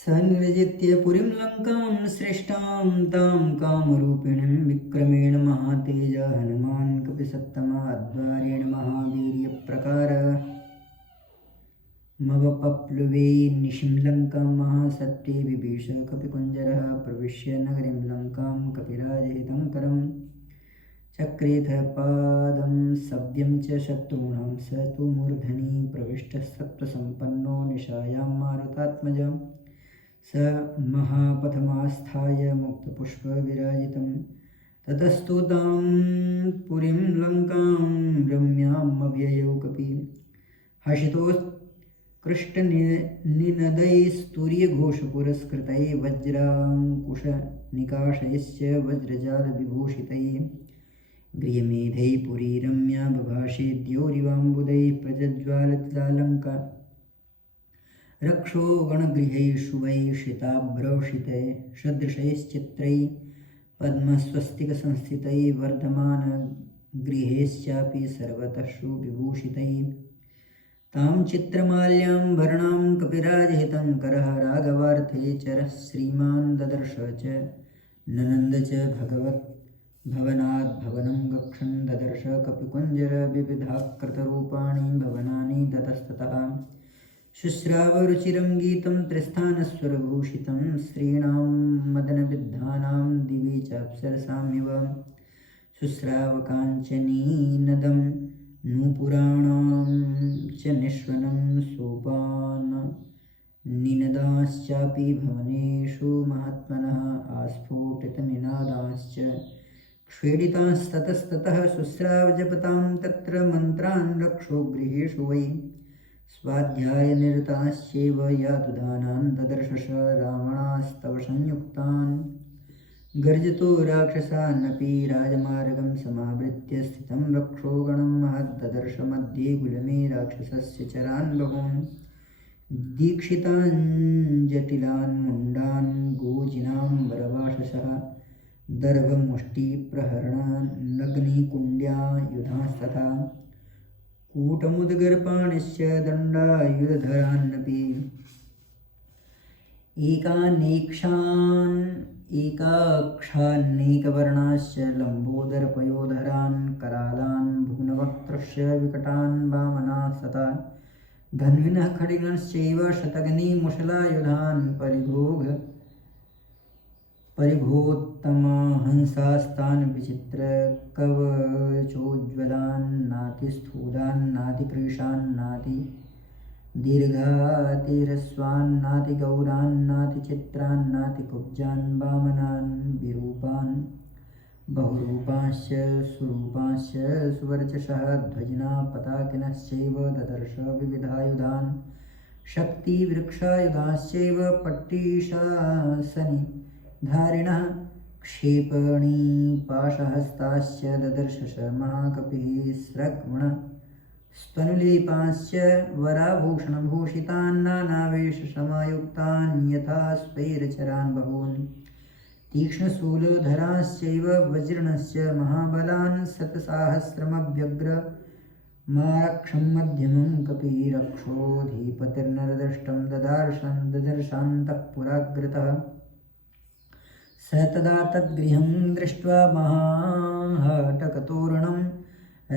स निर्जित्य पुरीं लङ्कां श्रेष्ठां तां कामरूपिणीं विक्रमेण महातेज हनुमान् कपिसत्तमाद्वारेण महावीर्यप्रकार मवपप्लुवे निशिं लङ्कां महासत्ये विभीष कपिकुञ्जरः प्रविश्य नगरीं लङ्कां कपिराजहितङ्करम् चक्रेथ पादं सव्यं च शत्रूणां स तु मूर्धनि प्रविष्टः सत्त्वसम्पन्नो निशायां मारुतात्मजः स महापथमास्थाय मुक्तपुष्पविराजितं ततस्तु तां पुरीं लङ्कां रम्यामव्ययौ कपि हर्षितोत्कृष्टनिनदैस्तुर्यघोषपुरस्कृतैः वज्राङ्कुशनिकाशैश्च वज्रजालविभूषितैः गृहमेधैः पुरी रम्या बभाषे द्यौरिवाम्बुदैः प्रज्ज्वालितालङ्का रक्षो गणगृहैः शुभैः शिताभ्रौषितैः सदृशैश्चित्रैः पद्मस्वस्तिकसंस्थितैः वर्धमानगृहैश्चापि सर्वतः सुविभूषितैः तां चित्रमाल्यां भरणां कपिराजहितङ्करः राघवार्थे चरः श्रीमान् ददर्श च ननन्द च भगवत् भवनाद्भवनं गक्षन् ददर्श कपिकुञ्जर विविधाकृतरूपाणि भवनानि ततस्ततः शुश्रावरुचिरं गीतं त्रिस्थानस्वरभूषितं स्त्रीणां मदनविद्धानां दिवि चाप्सरसामिव शुश्रावकाञ्चनीनदं नूपुराणां च निष्वनं सोपाननिनदाश्चापि भवनेषु महात्मनः आस्फोटितनिनादाश्च क्ष्वेडितास्ततस्ततः शुश्रावजपतां तत्र मन्त्रान् रक्षो गृहेषु वै स्वाध्यायनिरताश्चैव यातुदानान् ददर्शश रावणास्तव संयुक्तान् गर्जतो राक्षसानपि राजमार्गं समावृत्य स्थितं रक्षोगणं महद्ददर्श मध्ये गुलमे राक्षसस्य चरान् बहून् दीक्षितान् जटिलान् मुण्डान् गोजिनां वरवाशसः दर्भमुष्टिप्रहरणानग्निकुण्ड्यायुधास्तथा कूटमुद्गरपाणिश्च दण्डायुधधरान्नपि एकाक्षान्नेकवर्णाश्च लम्बोदरपयोधरान् करालान् भुवनवक्त्रश्च विकटान् वामनास्तथा धन्विनः खड्गश्चैव शतघ्निमुशलायुधान् परिभोत्तमहंसास्तान् विचित्रकवचोज्ज्वलान् नातिस्थूलान् नातिकृशान् नातिदीर्घातिरस्वान् नातिगौरान् नातिचित्रान् नातिकुब्जान् वामनान् विरूपान् बहुरूपांश्च सुरूपांश्च सुवर्चसः ध्वजिना पताकिनश्चैव ददर्श विविधायुधान् शक्तिवृक्षायुधाश्चैव पट्टिशासनि धारिणः क्षेपणीपाशहस्ताश्च ददर्शश महाकपिः स्रग्मणः स्तनुलेपांश्च वराभूषणभूषितान् नानावेशसमायुक्तान् यथा स्वैरचरान् बहून् तीक्ष्णशूलधरांश्चैव वज्रणश्च महाबलान् शतसाहस्रमव्यग्रमारक्षं मध्यमं कपिरक्षोऽधिपतिर्नरदृष्टं ददर्शान्तः पुराग्रतः स तदा तद्गृहं दृष्ट्वा महाहटकतोरणं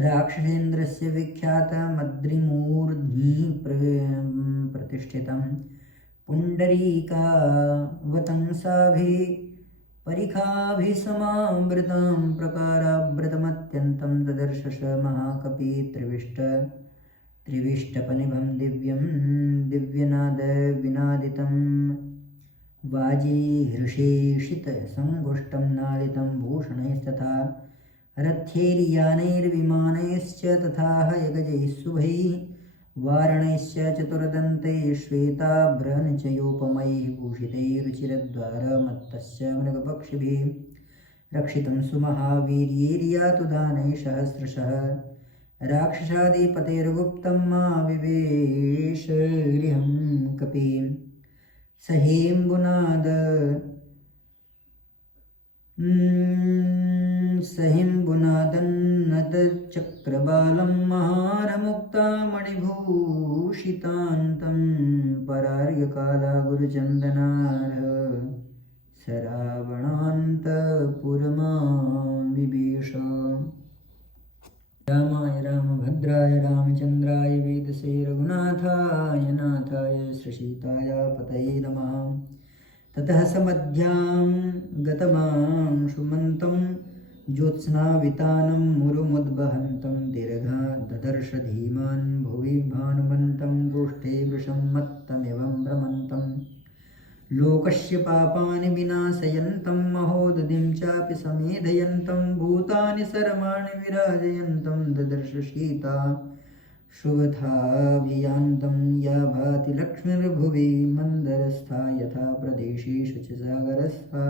राक्षसेन्द्रस्य विख्यातमद्रिमूर्ध्नि प्रतिष्ठितं पुण्डरीकावतंसाभिः परिखाभिसमावृतां प्रकारावृतमत्यन्तं ददर्शश महाकपिः त्रिविष्टपनिभं दिव्यं दिव्यनादविनादितं वाजीहृषेषितसङ्गुष्टं नादितं भूषणैस्तथा रथैर्यानैर्विमानैश्च तथा यगजैः शुभैः वारणैश्च चतुर्दन्तैः श्वेताभ्रनिचयोपमैः भूषितैरुचिरद्वारमत्तश्च मृगपक्षिभिः रक्षितं सुमहावीर्यैर्यातुदानैः सहस्रशः राक्षसादिपतेर्गुप्तं मा विवेश गृहं कपिः सहेम्बुनाद सहिम्बुनादन्नदचक्रबालं महारमुक्तामणिभूषितान्तं परार्यकाला गुरुचन्दनार्ह सरावणान्तपुरमाविवेश। रामाय रामभद्राय रामचन्द्राय वेदसे रघुनाथाय नाथाय श्रीसीताय पतये नमः। ततः समध्यां गतमां सुमन्तं ज्योत्स्नावितानं मुरुमुद्वहन्तं दीर्घा ददर्श धीमान् भुवि भानुमन्तं गोष्ठे विषम्मत्तमिवं भ्रमन्तं लोकस्य पापानि विनाशयन्तं महोदधिं चापि समेधयन्तं भूतानि सर्वाणि विराजयन्तं ददर्श सीता शुभथाभियान्तं या भाति लक्ष्मीर्भुवि मन्दरस्था यथा प्रदेशेषु च सागरस्था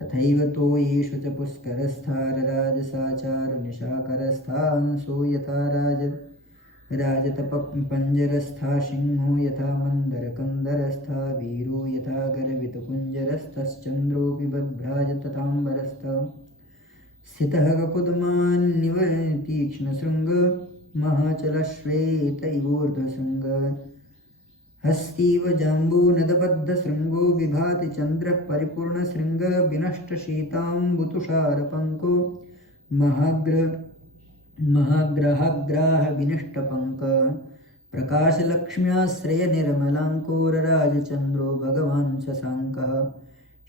तथैव तोयेषु च पुष्करस्था राजसाचारुनिशाकरस्थांसो यथा राजतपञ्जरस्था सिंहो यथा मन्दरकन्दरस्था वीरो यथा गर्वितकुञ्जरस्थश्चन्द्रोऽपि बभ्राज तथाम्बरस्थ स्थितः ककुद्मान्निव तीक्ष्णशृङ्ग महाचलश्वेत इवोर्ध्वशृङ्ग हस्तीव जाम्बूनदबद्धशृङ्गो विभाति चन्द्रः परिपूर्णशृङ्ग विनष्टशीताम्बुतुषारपङ्को महाग्रहाग्राह विनिष्टपङ्क प्रकाशलक्ष्म्याश्रयनिर्मलाङ्कोरराजचन्द्रो भगवान् शशाङ्कः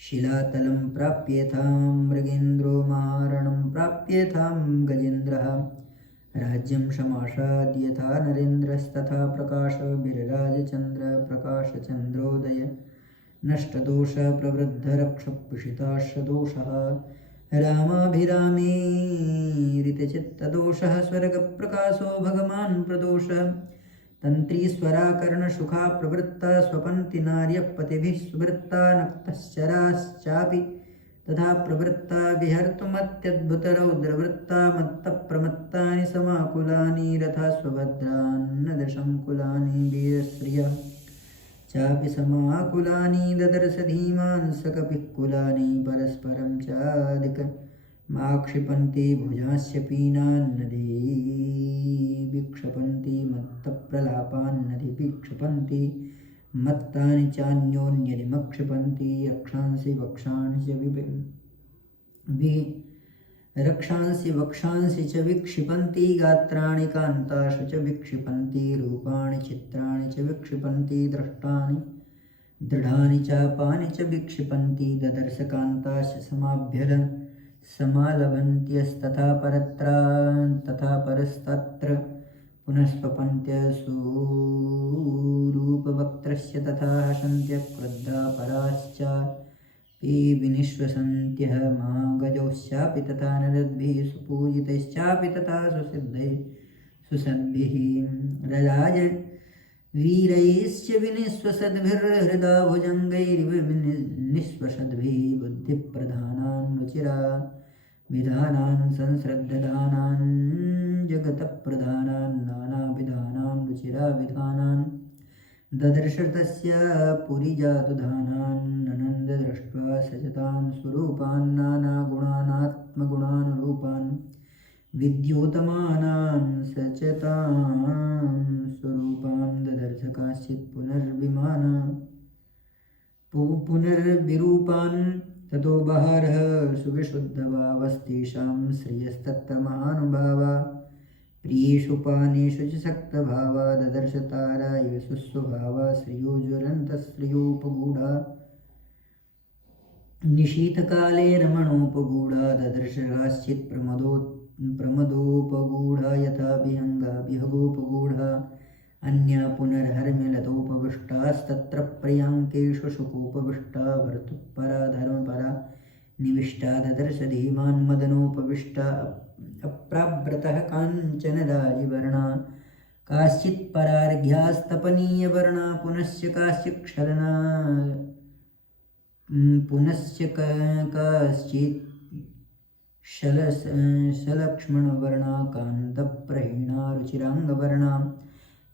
शिलातलं प्राप्येथां मृगेन्द्रो महारणं प्राप्येथां गजेन्द्रः राज्यं समाशाद्यथा नरेन्द्रस्तथा प्रकाशभिर्राजचन्द्र प्रकाशचन्द्रोदय नष्टदोष प्रवृद्धरक्षपुषिताशदोषः रामाभिरामेरितचित्तदोषः स्वर्गप्रकाशो भगवान् प्रदोषः तन्त्रीस्वराकर्णसुखा प्रवृत्ता स्वपन्ति नार्यः पतिभिः सुवृत्ता नक्तश्चराश्चापि तथा प्रवृत्ता विहर्तुमत्यद्भुतरौद्रवृत्ता मत्तप्रमत्तानि समाकुलानि रथा स्वभद्रान्नदशङ्कुलानि वीरश्रियः चापि समाकुलानि ददर्श धीमान् सकपिः परस्परं चादिकमाक्षिपन्ति भुजास्य पीनान्नदी विक्षपन्ति मत्तप्रलापान्नदी विक्षपन्ति मत्तानि चान्योन्यदिमक्षिपन्ति रक्षांसि वक्षांसि च विक्षिपन्ति गात्राणि कान्ताशु च विक्षिपन्ति रूपाणि चित्राणि च विक्षिपन्ति दृष्टानि दृढानि चापानि च विक्षिपन्ति ददर्श कान्ताश्च समालभन्त्यस्तथा तथा परस्तत्र पुनस्वपन्त्यसूरूपवक्त्रस्य तथा हसन्त्यः क्रुद्धा पराश्चापि विनिश्वसन्त्यः महागजौश्चापि तथा नरद्भिः सुपूजितैश्चापि तथा सुसद्भिः राजवीरैश्च विनिश्वसद्भिर्हृदा भुजङ्गैरिव निःश्वसद्भिः बुद्धिप्रधानान् रुचिरा विधानान् संश्रद्धदानान् जगतप्रधानान् नानाविधानान् रुचिराविधानान् ददर्श तस्य पुरिजातुधानान् ननन्द दृष्ट्वा सचतान् स्वरूपान् नानागुणानात्मगुणानुरूपान् विद्योतमानान् सचतान् स्वरूपान् ददर्श काश्चित् पुनर्विरूपान् ततो बहारः सुविशुद्धभावस्तेषां श्रियस्तत्र महानुभावा प्रियेषु पानेषु च सक्तभावा ददर्श तारा इव सुस्वभावा श्रियो ज्वलन्तश्रियोपगूढा निशीथकाले रमणोपगूढा ददर्श काश्चित् प्रमदोपगूढा यथा विहङ्गा विहगोपगूढा अन्या पुनर्हर्म्यलतोपविष्टास्तत्र प्रियाङ्केषु शुकोपविष्टा भर्तुपरा धर्मपरा निविष्टा ददर्श धीमान् मदनोपविष्टा अप्राव्रतः काञ्चन राजिवर्णा काश्चित् परार्घ्यास्तपनीयवर्णा पुनश्च काश्चित् क्षलना पुनश्च काश्चित् शलक्ष्मणवर्णा कान्तप्रहीणा रुचिराङ्गवर्णा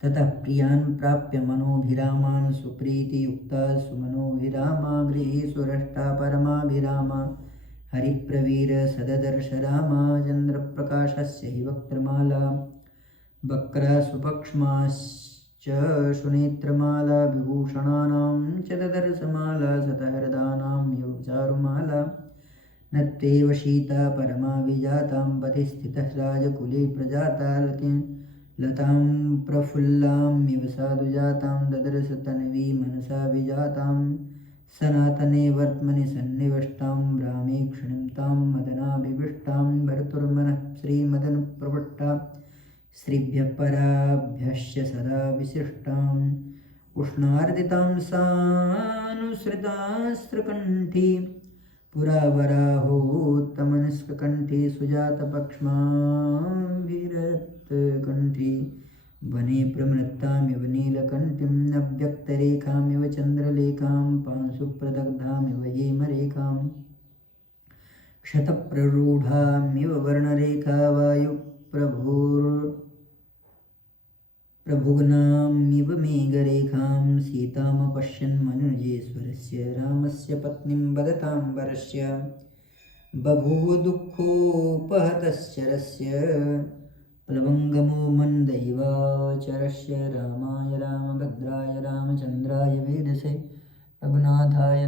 ततः प्रियान् प्राप्य मनोभिरामान् सुप्रीतियुक्ता सुमनोभिरामा गृहे सुरष्टा परमाभिरामा हरिप्रवीर सददर्श रामा चन्द्रप्रकाशस्य हि वक्त्रमाला वक्रासुपक्ष्माश्च सुनेत्रमाला विभूषणानां च ददर्शमाला सतहृदानां इव चारुमाला नत्वेव सीता परमा विजातां पतिस्थितः राजकुले प्रजाता लतां प्रफुल्लामिव साधुजातां ददर्श तन्वी मनसा विजातां सनातने वर्त्मनि सन्निविष्टां रामे क्षणिं तां मदनाभिविष्टां भर्तुर्मनः श्रीमदनुप्रवट्टा स्त्रीभ्यः पराभ्यश्च सदा विशिष्टाम् उष्णार्दितां सानुसृतास्त्रकण्ठी पुरावराहोत्तमनिष्कण्ठी सुजातपक्ष्माभिरक्तकण्ठी वने प्रमृत्तामिव नीलकण्ठीं अव्यक्तरेखामिव चन्द्रलेखां पांशुप्रदग्धामिव हेमरेखां क्षतप्ररूढामिव वर्णरेखा वायुप्रभुग्नामिव मेघरेखां सीतामपश्यन् मनुजेश्वरस्य रामस्य पत्नीं वदतां वरस्य बभूव दुःखोपहतश्चरस्य प्लवङ्गमो मन्दैवाचरस्य रामाय रामभद्राय रामचन्द्राय वेदसे रघुनाथाय